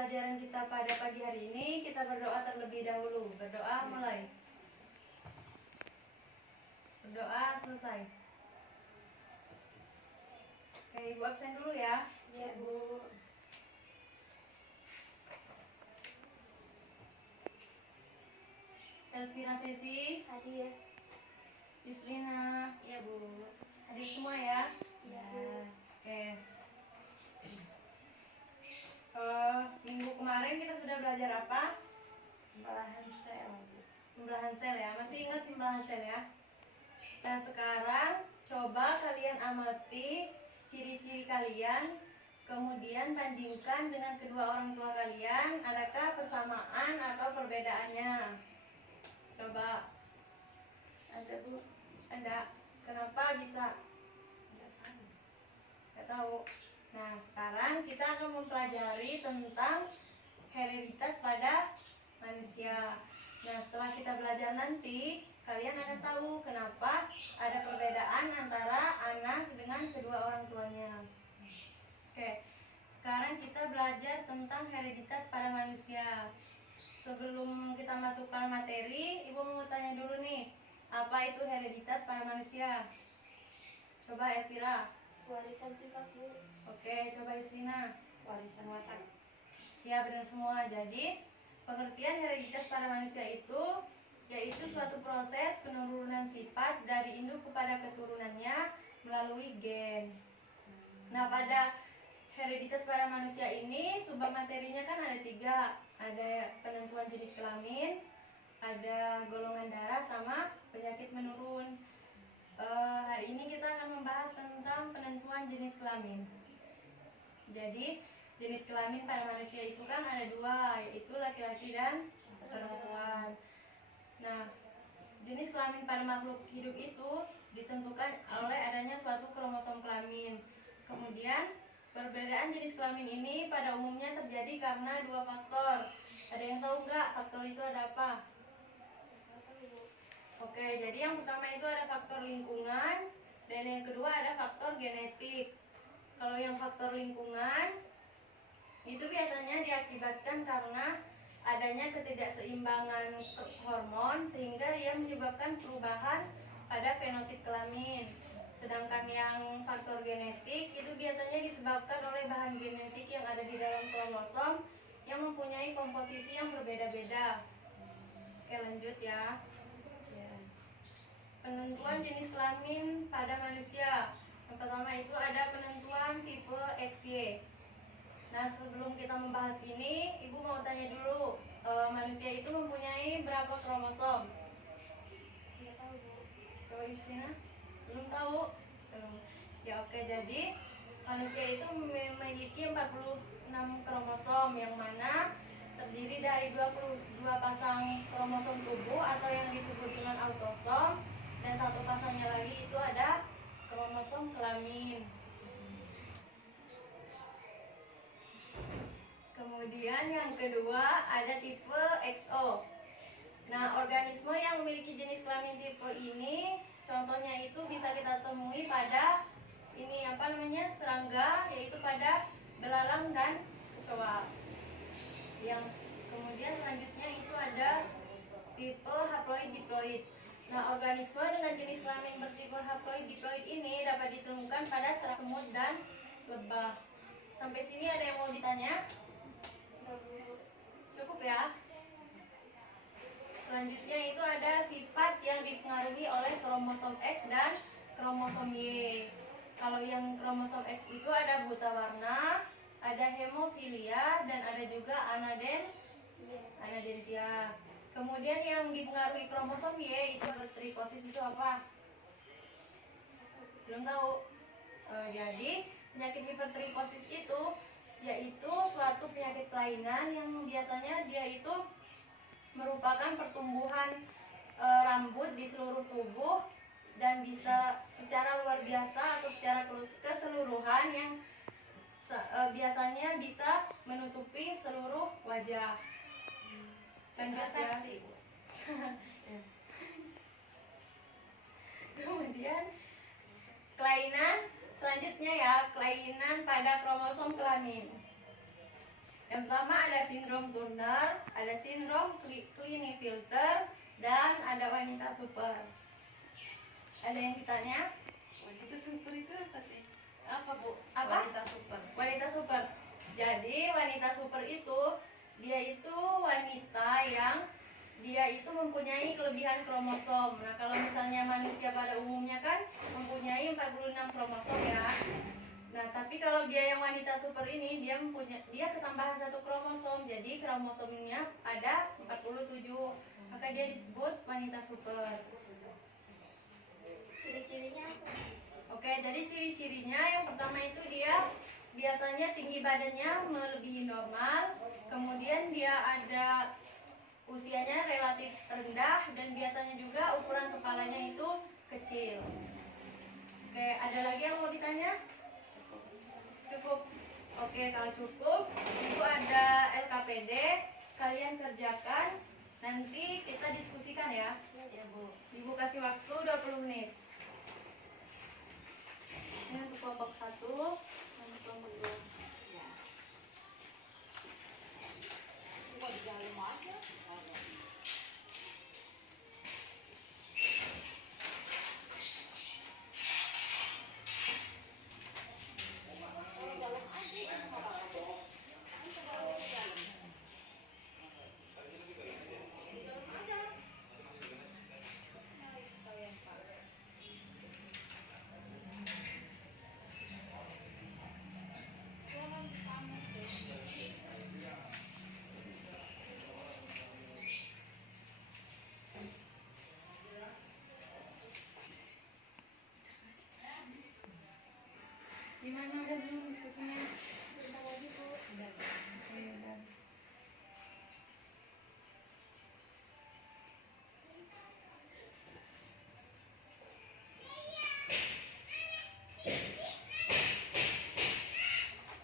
pelajaran kita pada pagi hari ini, kita berdoa terlebih dahulu. Berdoa mulai. Berdoa selesai. Oke, Ibu absen dulu ya. Ya, Bu. Elvira Sesi, Hadir. Yuslina, Ya, Bu. hadir semua ya. Ya, Bu. Oke. Minggu kemarin kita sudah belajar apa? Pembelahan sel. Pembelahan sel ya. Masih ingat pembelahan sel ya? Nah, sekarang coba kalian amati ciri-ciri kalian, kemudian bandingkan dengan kedua orang tua kalian, adakah persamaan atau perbedaannya? Coba. Ada, Bu? Ada. Kenapa bisa? Nggak tahu. Nah, sekarang kita akan mempelajari tentang hereditas pada manusia. Nah, setelah kita belajar nanti, kalian akan tahu kenapa ada perbedaan antara anak dengan kedua orang tuanya. Oke, sekarang kita belajar tentang hereditas pada manusia. Sebelum kita masukkan materi, Ibu mau tanya dulu nih, apa itu hereditas pada manusia? Coba Elvira. Warisan sifat, Bu. Oke, coba Yuslina. Warisan watak. Ya, benar semua. Jadi, pengertian hereditas pada manusia itu yaitu suatu proses penurunan sifat dari induk kepada keturunannya melalui gen. Nah, pada hereditas pada manusia ini subbab materinya kan ada 3. Ada penentuan jenis kelamin, ada golongan darah, sama penyakit menurun. Hari ini kita akan membahas tentang penentuan jenis kelamin. Jadi jenis kelamin pada manusia itu kan ada 2, yaitu laki-laki dan perempuan. Nah, jenis kelamin pada makhluk hidup itu ditentukan oleh adanya suatu kromosom kelamin. Kemudian perbedaan jenis kelamin ini pada umumnya terjadi karena 2 faktor. Ada yang tahu nggak faktor itu ada apa? Oke, jadi yang pertama itu ada faktor lingkungan, dan yang kedua ada faktor genetik. Kalau yang faktor lingkungan itu biasanya diakibatkan karena adanya ketidakseimbangan hormon sehingga dia menyebabkan perubahan pada fenotip kelamin. Sedangkan yang faktor genetik itu biasanya disebabkan oleh bahan genetik yang ada di dalam kromosom yang mempunyai komposisi yang berbeda-beda. Oke, lanjut ya. Penentuan jenis kelamin pada manusia. Yang pertama itu ada penentuan tipe XY. Nah, sebelum kita membahas ini, Ibu mau tanya dulu, manusia itu mempunyai berapa kromosom? Tidak tahu, Bu. Coba Yuslina? Belum tahu? Belum. Ya, oke, jadi manusia itu memiliki 46 kromosom, yang mana terdiri dari 22 pasang kromosom tubuh atau yang disebut dengan autosom, dan 1 pasangnya lagi itu ada kromosom kelamin. Kemudian yang kedua ada tipe XO. Nah, organisme yang memiliki jenis kelamin tipe ini, contohnya itu bisa kita temui pada serangga, yaitu pada belalang dan kecoa. Yang kemudian selanjutnya itu ada tipe haploid diploid. Nah, organisme dengan jenis kelamin bertipe haploid diploid ini dapat ditemukan pada semut dan lebah. Sampai sini ada yang mau ditanya? Cukup ya? Selanjutnya itu ada sifat yang dipengaruhi oleh kromosom X dan kromosom Y. Kalau yang kromosom X itu ada buta warna, ada hemofilia, dan ada juga anadensia. Kemudian yang dipengaruhi kromosom Y itu hipertrichosis itu apa? Belum tahu. Jadi penyakit hipertrichosis itu yaitu suatu penyakit kelainan yang biasanya dia itu merupakan pertumbuhan rambut di seluruh tubuh dan bisa secara luar biasa atau secara keseluruhan yang biasanya bisa menutupi seluruh wajah. Lanjut ya. Kemudian kelainan selanjutnya ya, kelainan pada kromosom kelamin. Yang pertama ada sindrom Turner, ada sindrom Klinefelter, dan ada wanita super. Ada yang ditanya? Wanita super itu apa sih? Apa Bu? Apa? Wanita super. Wanita super. Jadi wanita super itu dia itu wanita yang dia itu mempunyai kelebihan kromosom. Nah, kalau misalnya manusia pada umumnya kan mempunyai 46 kromosom ya. Nah, tapi kalau dia yang wanita super ini dia ketambahan satu kromosom. Jadi kromosomnya ada 47. Maka dia disebut wanita super. Ciri-cirinya apa? Oke, jadi ciri-cirinya yang pertama itu dia biasanya tinggi badannya melebihi normal, kemudian dia ada usianya relatif rendah dan biasanya juga ukuran kepalanya itu kecil. Oke, ada lagi yang mau ditanya? Cukup. Oke, kalau cukup, itu ada LKPD, kalian kerjakan, nanti kita diskusikan ya. Ya Bu. Ibu kasih waktu 20 menit. Ini untuk kelompok 1, untuk kelompok 2. Ya. Kok di dalam aja? Gimana udah belum diskusinya? Sebentar lagi Bu. Oke, udah.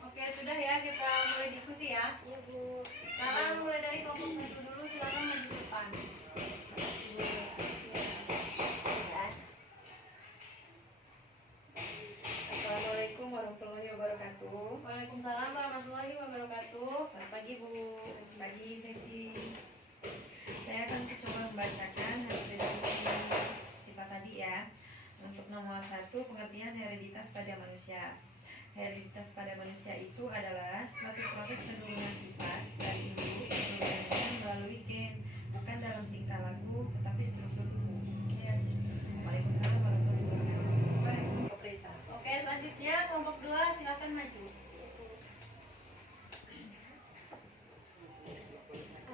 Oke, sudah ya, kita mulai diskusi ya. Iya Bu. Sekarang mulai dari kelompok 1 dulu, silakan maju ke depan. Assalamualaikum warahmatullahi wabarakatuh. Waalaikumsalam warahmatullahi wabarakatuh. Selamat pagi Bu. Pagi sesi. Saya akan coba membacakan hasil diskusi kita tadi ya. Untuk nomor 1, pengertian hereditas pada manusia. Hereditas pada manusia itu adalah suatu proses penurunan sifat dari individu ke keturunannya melalui gen, bukan dalam tingkah laku tetapi struktur tubuh. Ya. Waalaikumsalam warahmatullahi wabarakatuh. Waalaikumsalam. Oke, selanjutnya kelompok 2 silakan maju.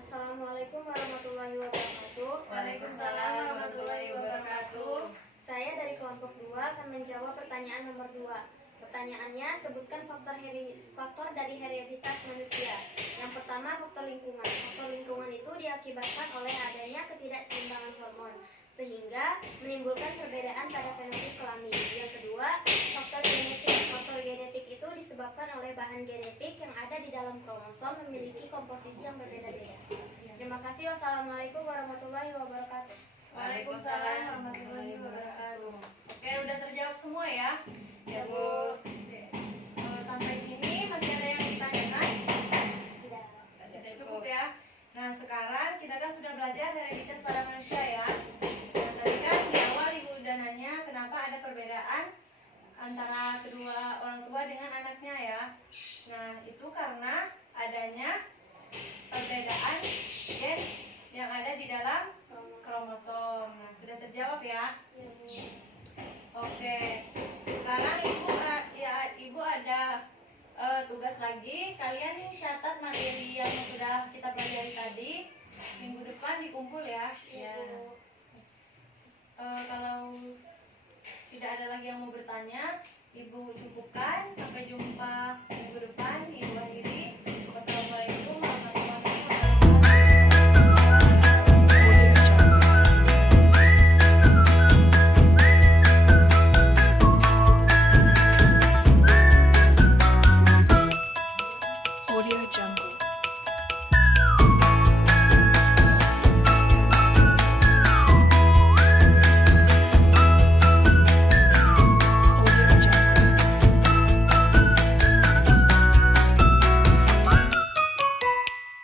Assalamualaikum warahmatullahi wabarakatuh. Waalaikumsalam warahmatullahi wabarakatuh. Saya dari kelompok 2 akan menjawab pertanyaan nomor 2. Pertanyaannya, sebutkan faktor dari hereditas manusia. Yang pertama, faktor lingkungan. Faktor lingkungan itu diakibatkan oleh adanya ketidakseimbangan hormon, sehingga menimbulkan perbedaan pada fenotip kelamin. Yang kedua, faktor genetik. Faktor genetik itu disebabkan oleh bahan genetik yang ada di dalam kromosom memiliki komposisi yang berbeda-beda. Terima kasih. Wassalamualaikum warahmatullahi wabarakatuh. Waalaikumsalam warahmatullahi wabarakatuh. Oke, udah terjawab semua ya? Ya Bu. Sampai sini masih ada yang ditanyakan? Tidak. Sudah cukup ya. Nah, sekarang kita kan sudah belajar hereditas pada manusia ya. Nah, tadi kan di awal Ibu udah nanya kenapa ada perbedaan antara kedua orang tua dengan anaknya ya. Nah, itu karena adanya perbedaan gen yang ada di dalam kromosom. Nah, sudah terjawab ya. Ya Bu. Oke. Sekarang Ibu ada tugas lagi. Kalian catat materi yang sudah kita pelajari tadi. Minggu depan dikumpul ya. Ya Bu. Kalau tidak ada lagi yang mau bertanya, Ibu cukupkan. Sampai jumpa